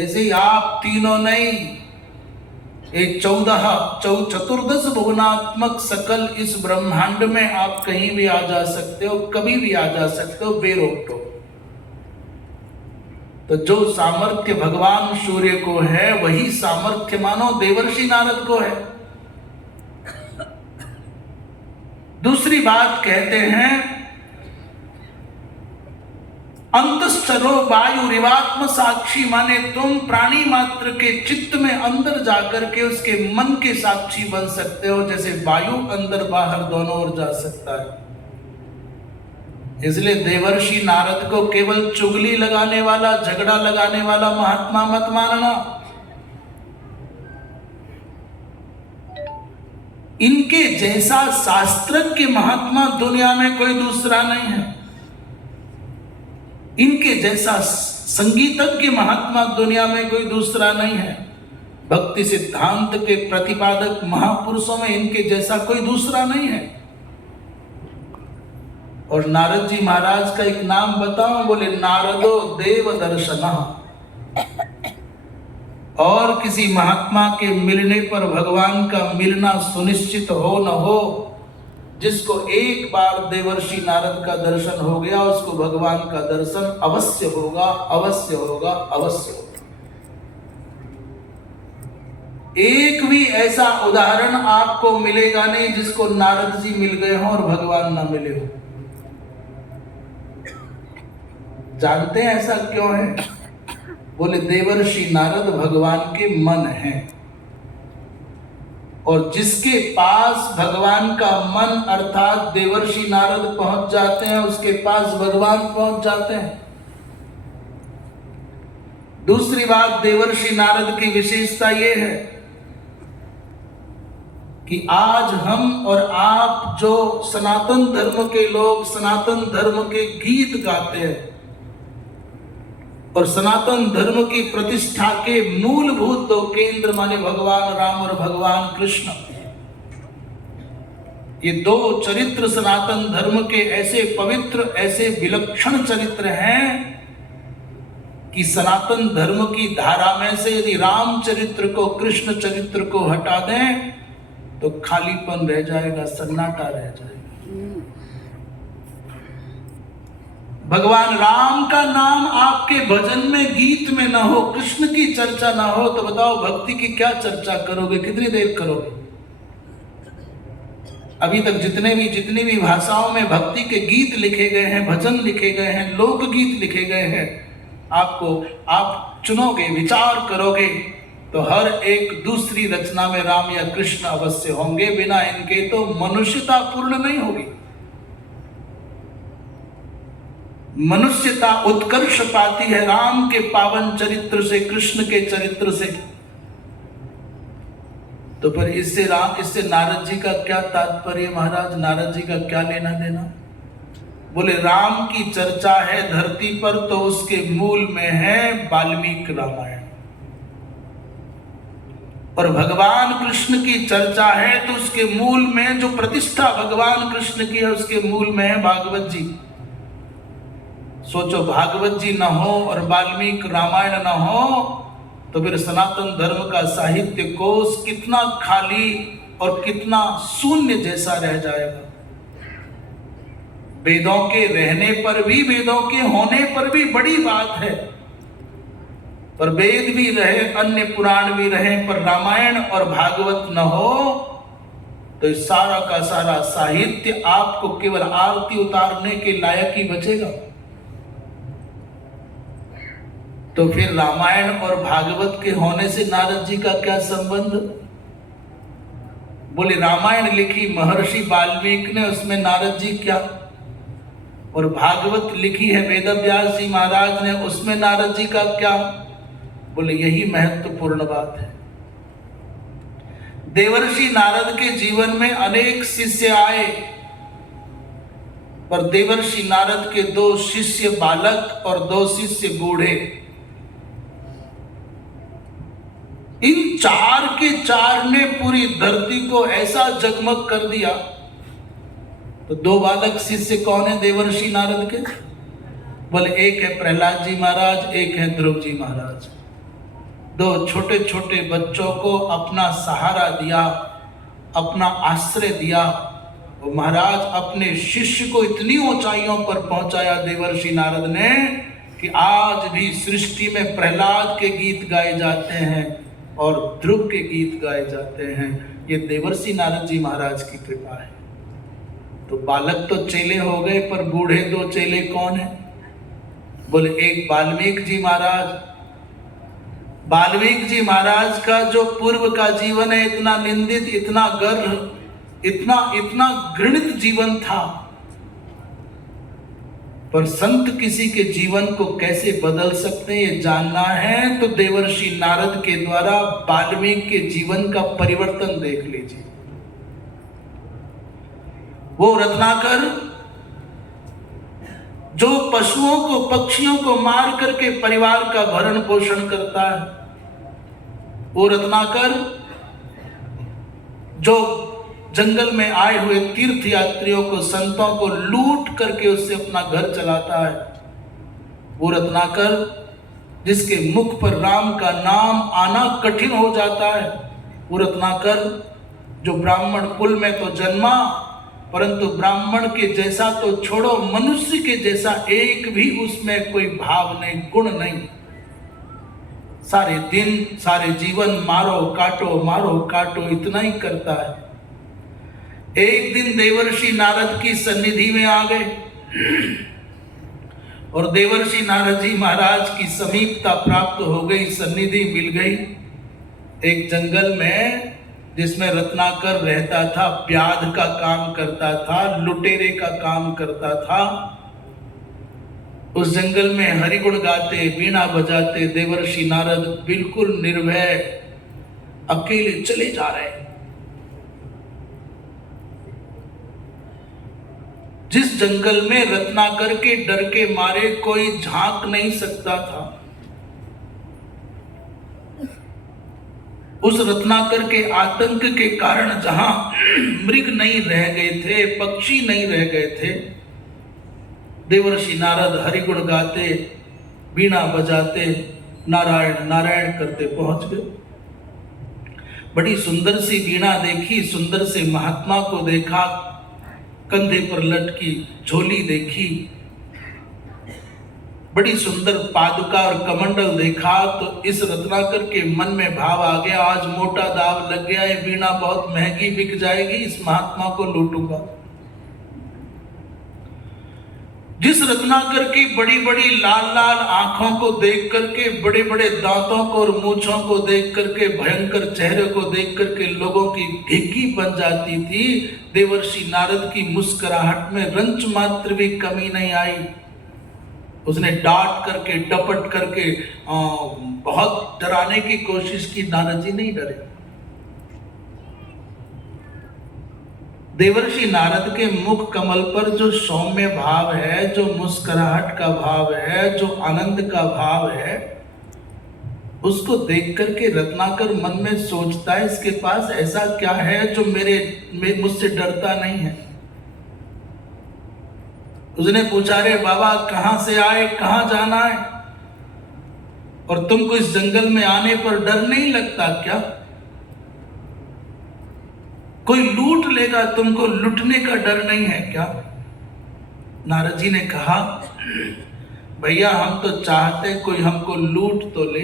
जैसे आप तीनों नहीं, एक 14 भुवनात्मक सकल इस ब्रह्मांड में आप कहीं भी आ जा सकते हो, कभी भी आ जा सकते हो बेरोक टोक। तो जो सामर्थ्य भगवान सूर्य को है वही सामर्थ्य मानो देवर्षि नारद को है। दूसरी बात कहते हैं अंतश्चरो वायु रिवात्म साक्षी, माने तुम प्राणी मात्र के चित्त में अंदर जाकर के उसके मन के साक्षी बन सकते हो, जैसे वायु अंदर बाहर दोनों ओर जा सकता है। इसलिए देवर्षि नारद को केवल चुगली लगाने वाला, झगड़ा लगाने वाला महात्मा मत मानना। इनके जैसा शास्त्रज्ञ महात्मा दुनिया में कोई दूसरा नहीं है। इनके जैसा संगीतज्ञ महात्मा दुनिया में कोई दूसरा नहीं है। भक्ति सिद्धांत के प्रतिपादक महापुरुषों में इनके जैसा कोई दूसरा नहीं है। और नारद जी महाराज का एक नाम बताओ, बोले नारदो देव दर्शना। और किसी महात्मा के मिलने पर भगवान का मिलना सुनिश्चित हो न हो, जिसको एक बार देवर्षि नारद का दर्शन हो गया उसको भगवान का दर्शन अवश्य होगा, अवश्य होगा, अवश्य होगा। एक भी ऐसा उदाहरण आपको मिलेगा नहीं जिसको नारद जी मिल गए हों और भगवान ना मिले हो। जानते हैं ऐसा क्यों है? बोले देवर्षि नारद भगवान के मन हैं, और जिसके पास भगवान का मन अर्थात देवर्षि नारद पहुंच जाते हैं उसके पास भगवान पहुंच जाते हैं। दूसरी बात देवर्षि नारद की विशेषता यह है कि आज हम और आप जो सनातन धर्म के लोग सनातन धर्म के गीत गाते हैं और सनातन धर्म की प्रतिष्ठा के मूलभूत दो केंद्र माने भगवान राम और भगवान कृष्ण, ये दो चरित्र सनातन धर्म के ऐसे पवित्र, ऐसे विलक्षण चरित्र हैं कि सनातन धर्म की धारा में से यदि राम चरित्र को, कृष्ण चरित्र को हटा दें तो खालीपन रह जाएगा, सन्नाटा रह जाएगा। भगवान राम का नाम आपके भजन में, गीत में ना हो, कृष्ण की चर्चा ना हो, तो बताओ भक्ति की क्या चर्चा करोगे, कितनी देर करोगे? अभी तक जितनी भी भाषाओं में भक्ति के गीत लिखे गए हैं, भजन लिखे गए हैं, लोकगीत लिखे गए हैं, आप चुनोगे, विचार करोगे तो हर एक दूसरी रचना में राम या कृष्ण अवश्य होंगे। बिना इनके तो मनुष्यता पूर्ण नहीं होगी। मनुष्यता उत्कर्ष पाती है राम के पावन चरित्र से, कृष्ण के चरित्र से। तो फिर इससे नारद जी का क्या तात्पर्य महाराज? नारद जी का क्या लेना देना? बोले राम की चर्चा है धरती पर तो उसके मूल में है वाल्मीकि रामायण, और भगवान कृष्ण की चर्चा है तो उसके मूल में जो प्रतिष्ठा भगवान कृष्ण की है उसके मूल में है भागवत जी। सोचो भागवत जी न हो और वाल्मीकि रामायण न हो तो फिर सनातन धर्म का साहित्य कोश कितना खाली और कितना शून्य जैसा रह जाएगा। वेदों के रहने पर भी, वेदों के होने पर भी बड़ी बात है, पर वेद भी रहे, अन्य पुराण भी रहे, पर रामायण और भागवत न हो तो इस सारा का सारा साहित्य आपको केवल आरती उतारने के लायक ही बचेगा। तो फिर रामायण और भागवत के होने से नारद जी का क्या संबंध? बोले रामायण लिखी महर्षि वाल्मीकि ने, उसमें नारद जी क्या? और भागवत लिखी है वेदव्यास जी महाराज ने, उसमें नारद जी का क्या? बोले यही महत्वपूर्ण बात है। देवर्षि नारद के जीवन में अनेक शिष्य आए, पर देवर्षि नारद के 2 शिष्य बालक और 2 शिष्य बूढ़े, इन 4 के 4 ने पूरी धरती को ऐसा जगमग कर दिया। तो 2 बालक शिष्य कौन है देवर्षि नारद के? बोले एक है प्रहलाद जी महाराज, एक है ध्रुव जी महाराज। दो छोटे छोटे बच्चों को अपना सहारा दिया, अपना आश्रय दिया। वो महाराज अपने शिष्य को इतनी ऊंचाइयों पर पहुंचाया देवर्षि नारद ने कि आज भी सृष्टि में प्रहलाद के गीत गाए जाते हैं और ध्रुव के गीत गाए जाते हैं। ये देवर्षि नारद जी महाराज की कृपा है। तो बालक तो चेले हो गए, पर बूढ़े दो चेले कौन है? बोले एक वाल्मीकि जी महाराज। वाल्मीकि जी महाराज का जो पूर्व का जीवन है इतना निंदित, इतना गर्व, इतना घृणित जीवन था, पर संत किसी के जीवन को कैसे बदल सकते हैं ये जानना है तो देवर्षि नारद के द्वारा वाल्मीकि के जीवन का परिवर्तन देख लीजिए। वो रत्नाकर जो पशुओं को, पक्षियों को मार करके परिवार का भरण पोषण करता है, वो रत्नाकर जो जंगल में आए हुए तीर्थ यात्रियों को, संतों को लूट करके उससे अपना घर चलाता है, वो रत्नाकर जिसके मुख पर राम का नाम आना कठिन हो जाता है, वो रत्नाकर जो ब्राह्मण कुल में तो जन्मा, परंतु ब्राह्मण के जैसा तो छोड़ो, मनुष्य के जैसा एक भी उसमें कोई भाव नहीं, गुण नहीं। सारे दिन सारे जीवन मारो काटो इतना ही करता है। एक दिन देवर्षि नारद की सन्निधि में आ गए और देवर्षि नारद जी महाराज की समीपता प्राप्त हो गई, सन्निधि मिल गई। एक जंगल में जिसमें रत्नाकर रहता था, व्याध का काम करता था, लुटेरे का काम करता था, उस जंगल में हरिगुण गाते, वीणा बजाते देवर्षि नारद बिल्कुल निर्भय अकेले चले जा रहे। जिस जंगल में रत्नाकर के डर के मारे कोई झांक नहीं सकता था, उस रत्नाकर के आतंक के कारण जहां मृग नहीं रह गए थे, पक्षी नहीं रह गए थे, देवर्षि नारद हरिगुण गाते, वीणा बजाते, नारायण नारायण करते पहुंच गए। बड़ी सुंदर सी वीणा देखी, सुंदर से महात्मा को देखा, कंधे पर लटकी झोली देखी, बड़ी सुंदर पादुका और कमंडल देखा, तो इस रत्नाकर के मन में भाव आ गया, आज मोटा दाव लग गया, ये वीणा बहुत महंगी बिक जाएगी, इस महात्मा को लूटूंगा। जिस रत्नाकर की बड़ी बड़ी लाल लाल आंखों को देख करके, बड़े बड़े दांतों को और मूंछों को देख करके, भयंकर चेहरे को देख करके लोगों की घिघी बन जाती थी, देवर्षि नारद की मुस्कुराहट में रंच मात्र भी कमी नहीं आई। उसने डांट करके, डपट करके बहुत डराने की कोशिश की, नारद जी नहीं डरे। देवर्षि नारद के मुख कमल पर जो सौम्य भाव है, जो मुस्कुराहट का भाव है, जो आनंद का भाव है, उसको देख करके रत्नाकर मन में सोचता है, इसके पास ऐसा क्या है जो मुझसे डरता नहीं है। उसने पूछा, रे बाबा कहां से आए, कहां जाना है, और तुमको इस जंगल में आने पर डर नहीं लगता क्या? कोई लूट लेगा, तुमको लूटने का डर नहीं है क्या? नारद जी ने कहा, भैया हम तो चाहते कोई हमको लूट तो ले,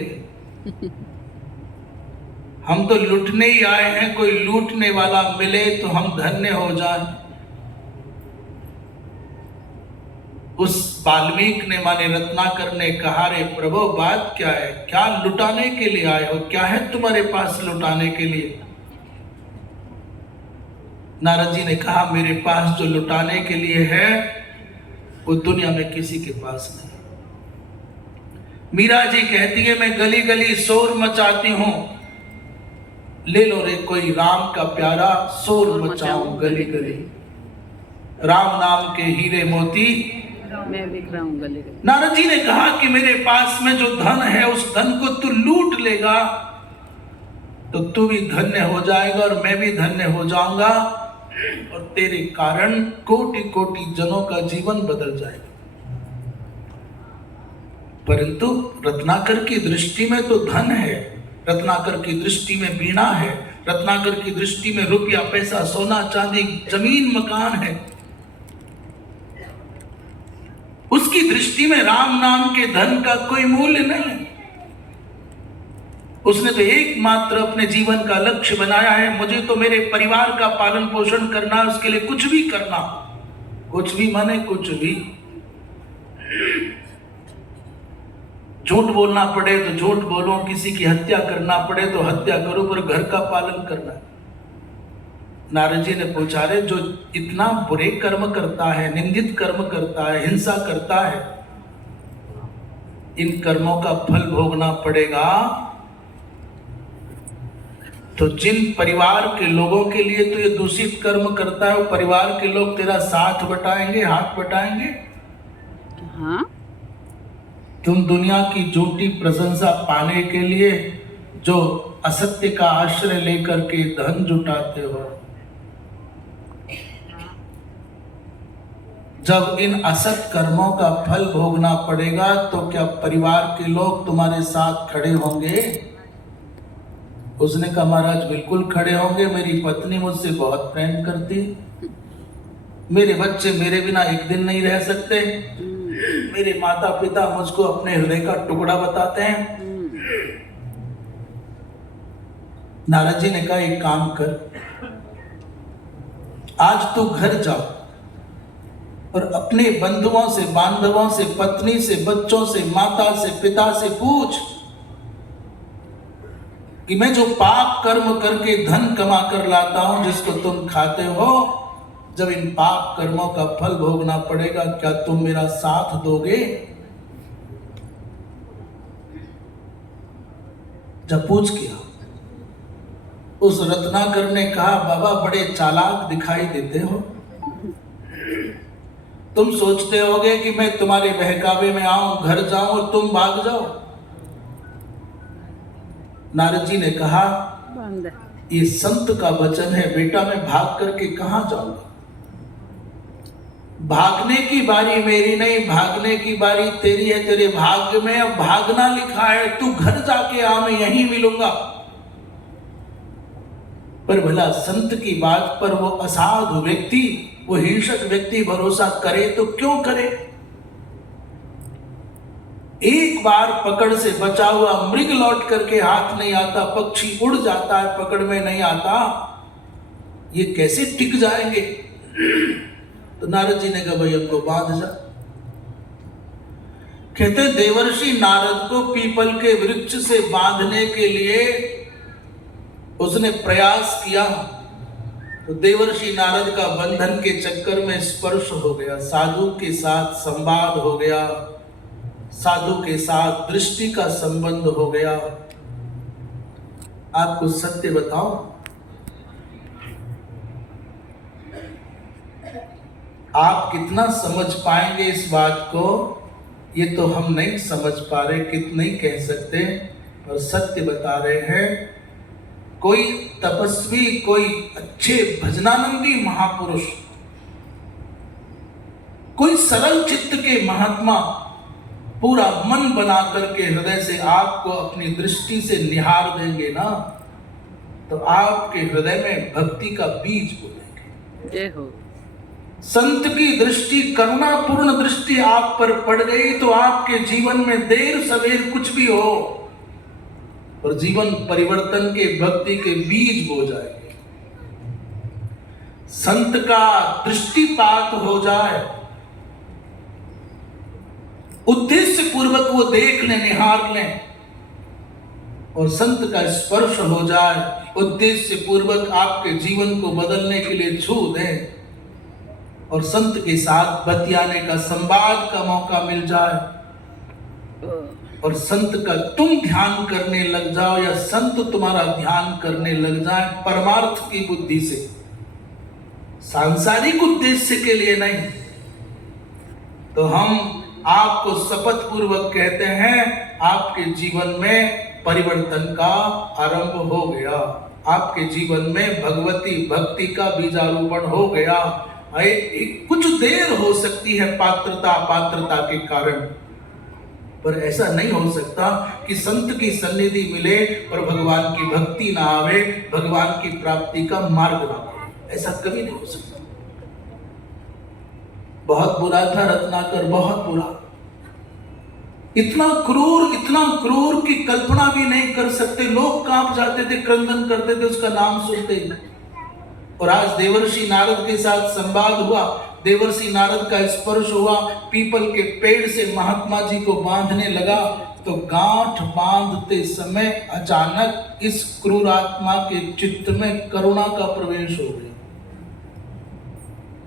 हम तो लूटने ही आए हैं, कोई लूटने वाला मिले तो हम धन्य हो जाए। उस वाल्मीकि ने, माने रत्नाकर ने कहा, रे प्रभु बात क्या है, क्या लुटाने के लिए आए हो, क्या है तुम्हारे पास लुटाने के लिए? नारद जी ने कहा, मेरे पास जो लुटाने के लिए है वो दुनिया में किसी के पास नहीं। मीरा जी कहती है, मैं गली गली शोर मचाती हूं, ले लो रे कोई राम का प्यारा, शोर मचाऊं गली गली, राम नाम के हीरे मोती मैं बिक रहा हूं गली गली। नारद जी ने कहा कि मेरे पास में जो धन है, उस धन को तू लूट लेगा तो तू भी धन्य हो जाएगा और मैं भी धन्य हो जाऊंगा, और तेरे कारण कोटि कोटि जनों का जीवन बदल जाएगा। परंतु रत्नाकर की दृष्टि में तो धन है, रत्नाकर की दृष्टि में वीणा है, रत्नाकर की दृष्टि में रुपया पैसा सोना चांदी जमीन मकान है। उसकी दृष्टि में राम नाम के धन का कोई मूल्य नहीं। उसने तो एकमात्र अपने जीवन का लक्ष्य बनाया है, मुझे तो मेरे परिवार का पालन पोषण करना, उसके लिए कुछ भी करना। कुछ भी माने कुछ भी। झूठ बोलना पड़े तो झूठ बोलो, किसी की हत्या करना पड़े तो हत्या करो, पर घर का पालन करना। नारद जी ने पूछा, रे जो इतना बुरे कर्म करता है, निंदित कर्म करता है, हिंसा करता है, इन कर्मों का फल भोगना पड़ेगा, तो जिन परिवार के लोगों के लिए तो ये दूषित कर्म करता है, वो परिवार के लोग तेरा साथ बटाएंगे, हाथ बटाएंगे। हाँ? तुम दुनिया की झूठी प्रशंसा पाने के लिए जो असत्य का आश्रय लेकर के धन जुटाते हो, जब इन असत कर्मों का फल भोगना पड़ेगा तो क्या परिवार के लोग तुम्हारे साथ खड़े होंगे? उसने कहा, महाराज बिल्कुल खड़े होंगे, मेरी पत्नी मुझसे बहुत प्रेम करती, मेरे बच्चे मेरे बिना एक दिन नहीं रह सकते, मेरे माता पिता मुझको अपने हृदय का टुकड़ा बताते हैं। नारद जी ने कहा, एक काम कर, आज तू घर जाओ और अपने बंधुओं से, बांधवों से, पत्नी से, बच्चों से, माता से, पिता से पूछ कि मैं जो पाप कर्म करके धन कमा कर लाता हूं, जिसको तुम खाते हो, जब इन पाप कर्मों का फल भोगना पड़ेगा, क्या तुम मेरा साथ दोगे? जब पूछ किया, उस रत्नाकर ने कहा, बाबा बड़े चालाक दिखाई देते हो, तुम सोचते होगे कि मैं तुम्हारे बहकावे में आऊं, घर जाऊं और तुम भाग जाओ। नारद जी ने कहा, ये संत का वचन है बेटा, मैं भाग करके कहां जाऊंगा? भागने की बारी मेरी नहीं, भागने की बारी तेरी है, तेरे भाग्य में अब भागना लिखा है, तू घर जाके आ, मैं यहीं मिलूंगा। पर भला संत की बात पर वो असाधु व्यक्ति, वो हिंसक व्यक्ति भरोसा करे तो क्यों करे? एक बार पकड़ से बचा हुआ मृग लौट करके हाथ नहीं आता, पक्षी उड़ जाता है, पकड़ में नहीं आता, ये कैसे टिक जाएंगे? तो नारद जी ने कहा, भाई हमको बांध जा। कहते देवर्षि नारद को पीपल के वृक्ष से बांधने के लिए उसने प्रयास किया, तो देवर्षि नारद का बंधन के चक्कर में स्पर्श हो गया, साधु के साथ संवाद हो गया, साधु के साथ दृष्टि का संबंध हो गया। आपको सत्य बताओ, आप कितना समझ पाएंगे इस बात को, ये तो हम नहीं समझ पा रहे, कितना ही कह सकते, और सत्य बता रहे हैं। कोई तपस्वी, कोई अच्छे भजनानंदी महापुरुष, कोई सरल चित्त के महात्मा पूरा मन बना करके हृदय से आपको अपनी दृष्टि से निहार देंगे ना, तो आपके हृदय में भक्ति का बीज बोलेंगे। जय हो। संत की दृष्टि, करुणापूर्ण दृष्टि आप पर पड़ गई तो आपके जीवन में देर सवेर कुछ भी हो, और जीवन परिवर्तन के, भक्ति के बीज बो जाएंगे। संत का दृष्टिपात हो जाए, उद्देश्य पूर्वक वो देख लें, निहार लें, और संत का स्पर्श हो जाए, उद्देश्य पूर्वक आपके जीवन को बदलने के लिए छू दें, और संत के साथ बतियाने का, संवाद का मौका मिल जाए, और संत का तुम ध्यान करने लग जाओ या संत तुम्हारा ध्यान करने लग जाए, परमार्थ की बुद्धि से, सांसारिक उद्देश्य के लिए नहीं, तो हम आपको शपथ पूर्वक कहते हैं, आपके जीवन में परिवर्तन का आरंभ हो गया, आपके जीवन में भगवती भक्ति का बीजारोपण हो गया। कुछ देर हो सकती है पात्रता के कारण, पर ऐसा नहीं हो सकता कि संत की सन्निधि मिले और भगवान की भक्ति ना आवे, भगवान की प्राप्ति का मार्ग ना मिले। ऐसा कभी नहीं हो सकता। बहुत बुरा था रत्नाकर, बहुत बुरा, इतना क्रूर कि कल्पना भी नहीं कर सकते। लोग कांप जाते थे, क्रंदन करते थे उसका नाम सुनते ही। और आज देवर्षि नारद के साथ संवाद हुआ, देवर्षि नारद का स्पर्श हुआ, पीपल के पेड़ से महात्मा जी को बांधने लगा, तो गांठ बांधते समय अचानक इस क्रूर आत्मा के चित्त में करुणा का प्रवेश हो गया।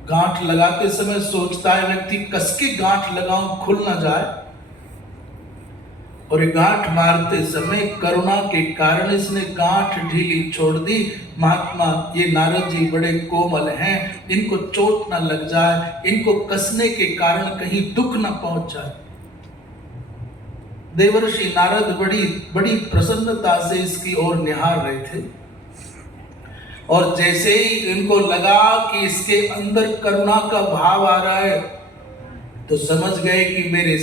गांठ लगाते समय सोचता है व्यक्ति, कसके गांठ लगाऊं, खुल ना जाए, और गांठ मारते समय करुणा के कारण इसने गांठ ढीली छोड़ दी। महात्मा ये नारद जी बड़े कोमल हैं, इनको चोट ना लग जाए, इनको कसने के कारण कहीं दुख ना पहुंच जाए। देवर्षि नारद बड़ी प्रसन्नता से इसकी ओर निहार रहे थे, और जैसे ही इनको लगा कि इसके अंदर करुणा का भाव आ रहा है, तो समझ गए कि मेरे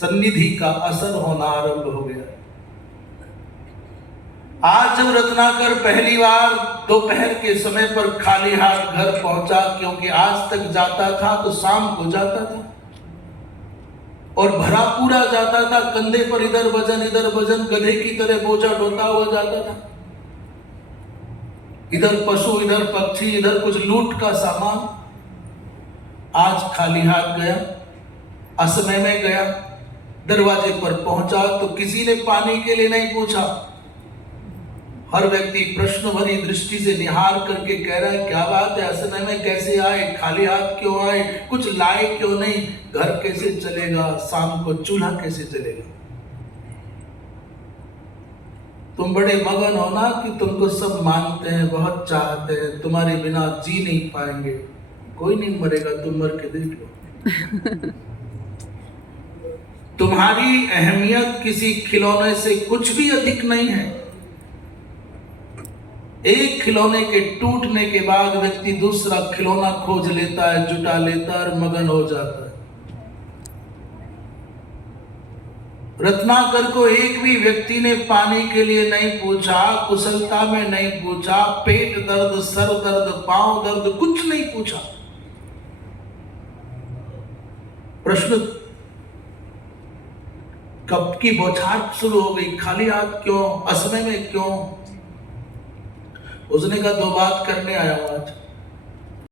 सन्निधि का असर होना आरंभ हो गया। आज जब रत्नाकर पहली बार दोपहर के समय पर खाली हाथ घर पहुंचा, क्योंकि आज तक जाता था तो शाम को जाता था और भरा पूरा जाता था, कंधे पर इधर वजन, गधे की तरह बोझा ढोता हुआ जाता था, इधर पशु, इधर पक्षी, इधर कुछ लूट का सामान। आज खाली हाथ गया, असमय में गया, दरवाजे पर पहुंचा तो किसी ने पानी के लिए नहीं पूछा। हर व्यक्ति प्रश्न भरी दृष्टि से निहार करके कह रहा है, क्या बात है, असमय में कैसे आए, खाली हाथ क्यों आए, कुछ लाए क्यों नहीं, घर कैसे चलेगा, शाम को चूल्हा कैसे चलेगा। तुम बड़े मगन हो ना कि तुमको सब मानते हैं, बहुत चाहते हैं, तुम्हारे बिना जी नहीं पाएंगे। कोई नहीं मरेगा, तुम मर के देख लो। तुम्हारी अहमियत किसी खिलौने से कुछ भी अधिक नहीं है। एक खिलौने के टूटने के बाद व्यक्ति दूसरा खिलौना खोज लेता है, जुटा लेता है और मगन हो जाता है। रत्नाकर को एक भी व्यक्ति ने पानी के लिए नहीं पूछा, कुशलता में नहीं पूछा, पेट दर्द, सर दर्द, पांव दर्द, कुछ नहीं पूछा। प्रश्न कब की बौछार शुरू हो गई, खाली हाथ क्यों, असमय में क्यों। उसने कहा, दो बात करने आया हूं आज।